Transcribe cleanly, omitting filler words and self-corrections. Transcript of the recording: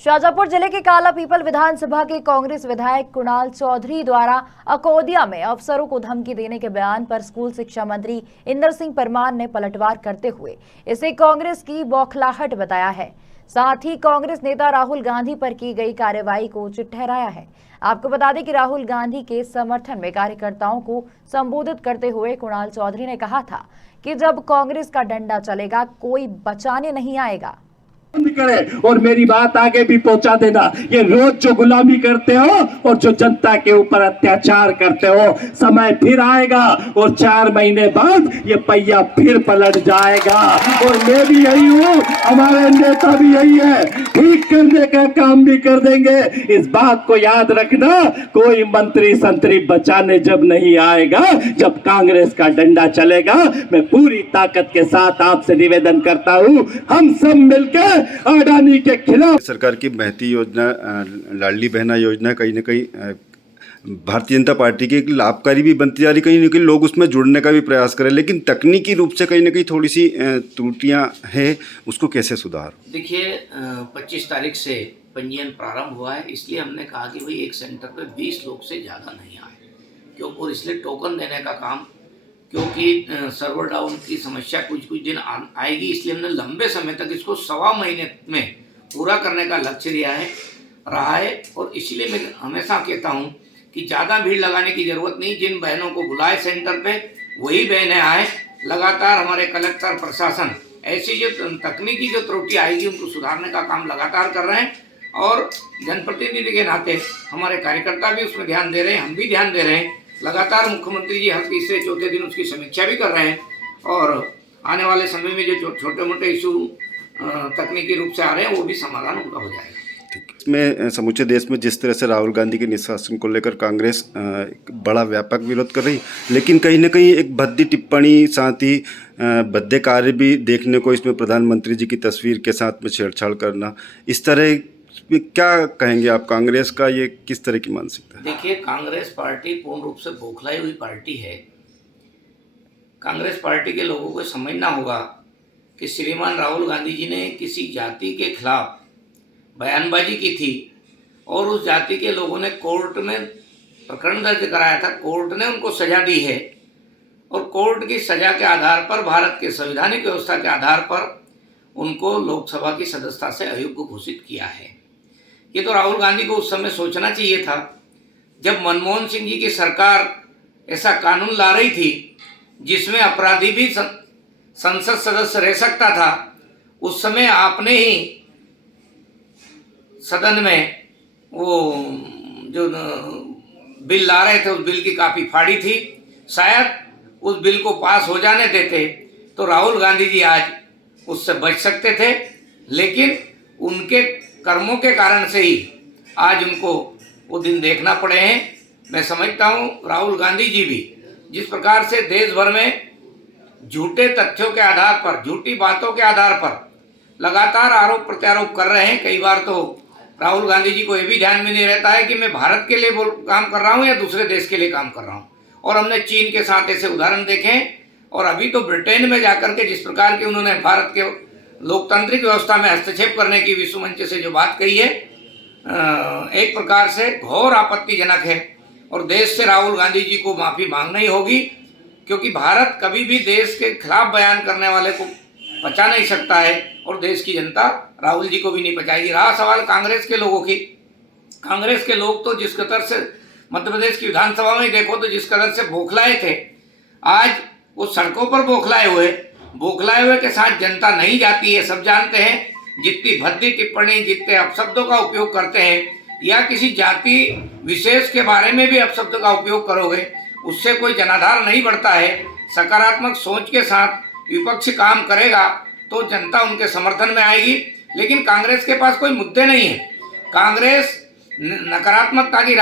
शाजापुर जिले के काला पीपल विधानसभा के कांग्रेस विधायक कुणाल चौधरी द्वारा अकोदिया में अफसरों को धमकी देने के बयान पर स्कूल शिक्षा मंत्री इंदर सिंह परमार ने पलटवार करते हुए इसे कांग्रेस की बौखलाहट बताया है। साथ ही कांग्रेस नेता राहुल गांधी पर की गई कार्रवाई को उचित ठहराया है। आपको बता दें कि राहुल गांधी के समर्थन में कार्यकर्ताओं को संबोधित करते हुए कुणाल चौधरी ने कहा था कि जब कांग्रेस का डंडा चलेगा कोई बचाने नहीं आएगा। करे और मेरी बात आगे भी पहुंचा देना। ये रोज जो गुलामी करते हो और जो जनता के ऊपर अत्याचार करते हो, समय फिर आएगा और 4 महीने बाद ये पहिया फिर पलट जाएगा। और मैं भी यही हूँ, हमारे नेता भी यही है, ठीक करने का काम भी कर देंगे। इस बात को याद रखना, कोई मंत्री संतरी बचाने जब नहीं आएगा, जब कांग्रेस का डंडा चलेगा। मैं पूरी ताकत के साथ आपसे निवेदन करता हूँ, हम सब मिलकर अडानी के खिलाफ। सरकार की महती योजना, लाडली बहना योजना कहीं ना कहीं भारतीय जनता पार्टी की एक लाभकारी भी बनती जा रही, कहीं ना कहीं लोग उसमें जुड़ने का भी प्रयास करें, लेकिन तकनीकी रूप से कहीं ना कहीं थोड़ी सी त्रुटियां हैं, उसको कैसे सुधार? देखिए, 25 तारीख से पंजीयन प्रारंभ हुआ है, इसलिए हमने कहा कि भाई एक सेंटर पे 20 लोग से ज़्यादा नहीं आए, क्योंकि इसलिए टोकन देने का काम, क्योंकि सर्वर डाउन की समस्या कुछ दिन आएगी, इसलिए हमने लंबे समय तक इसको 1.25 महीने में पूरा करने का लक्ष्य लिया है रहा है। और इसलिए मैं हमेशा कहता हूं कि ज़्यादा भीड़ लगाने की ज़रूरत नहीं, जिन बहनों को बुलाए सेंटर पे वही बहनें आए। लगातार हमारे कलेक्टर प्रशासन ऐसी जो तकनीकी जो त्रुटि आएगी उनको सुधारने का काम लगातार कर रहे हैं, और जनप्रतिनिधि के नाते हमारे कार्यकर्ता भी उसमें ध्यान दे रहे हैं, हम भी ध्यान दे रहे हैं। लगातार मुख्यमंत्री जी हर तीसरे चौथे दिन उसकी समीक्षा भी कर रहे हैं, और आने वाले समय में जो छोटे मोटे इशू तकनीकी रूप से आ रहे हैं वो भी समाधान उनका हो जाएगा। इसमें समूचे देश में जिस तरह से राहुल गांधी के निष्कासन को लेकर कांग्रेस बड़ा व्यापक विरोध कर रही, लेकिन कहीं ना कहीं एक भद्दी टिप्पणी, साथ ही भद्दे कार्य भी देखने को इसमें प्रधानमंत्री जी की तस्वीर के साथ में छेड़छाड़ करना, इस तरह क्या कहेंगे आप? कांग्रेस का ये किस तरह की मानसिकता है? देखिए, कांग्रेस पार्टी पूर्ण रूप से बौखलाई हुई पार्टी है। कांग्रेस पार्टी के लोगों को समझना होगा कि श्रीमान राहुल गांधी जी ने किसी जाति के खिलाफ बयानबाजी की थी, और उस जाति के लोगों ने कोर्ट में प्रकरण दर्ज कराया था, कोर्ट ने उनको सजा दी है, और कोर्ट की सजा के आधार पर, भारत के संवैधानिक व्यवस्था के आधार पर उनको लोकसभा की सदस्यता से अयोग्य घोषित किया है। ये तो राहुल गांधी को उस समय सोचना चाहिए था, जब मनमोहन सिंह जी की सरकार ऐसा कानून ला रही थी जिसमें अपराधी भी संसद सदस्य रह सकता था। उस समय आपने ही सदन में वो जो बिल ला रहे थे उस बिल की काफी फाड़ी थी। शायद उस बिल को पास हो जाने देते तो राहुल गांधी जी आज उससे बच सकते थे, लेकिन उनके कर्मों के कारण से ही आज उनको वो दिन देखना पड़े हैं। मैं समझता हूँ राहुल गांधी जी भी जिस प्रकार से देश भर में झूठे तथ्यों के आधार पर, झूठी बातों के आधार पर लगातार आरोप प्रत्यारोप कर रहे हैं, कई बार तो राहुल गांधी जी को ये भी ध्यान में नहीं रहता है कि मैं भारत के लिए काम कर रहा हूँ या दूसरे देश के लिए काम कर रहा हूँ। और हमने चीन के साथ ऐसे उदाहरण देखे हैं, और अभी तो ब्रिटेन में जाकर के जिस प्रकार के उन्होंने भारत के लोकतांत्रिक व्यवस्था में हस्तक्षेप करने की विश्व मंच से जो बात कही है, एक प्रकार से घोर आपत्तिजनक है, और देश से राहुल गांधी जी को माफ़ी मांगनी होगी, क्योंकि भारत कभी भी देश के खिलाफ बयान करने वाले को पचा नहीं सकता है, और देश की जनता राहुल जी को भी नहीं पचाएगी। रहा सवाल कांग्रेस के लोगों की, कांग्रेस के लोग तो जिस कदर से मध्य प्रदेश की विधानसभा में देखो तो जिस कदर से बौखलाए थे, आज वो सड़कों पर बौखलाए हुए के साथ जनता नहीं जाती है। सब जानते हैं जितनी भद्दी टिप्पणी, जितने अपशब्दों का उपयोग करते हैं, या किसी जाति विशेष के बारे में भी अपशब्द का उपयोग करोगे, उससे कोई जनाधार नहीं बढ़ता है। सकारात्मक सोच के साथ विपक्ष काम करेगा तो जनता उनके समर्थन में आएगी, लेकिन कांग्रेस के पास कोई मुद्दे नहीं है। कांग्रेस नकारात्मकता की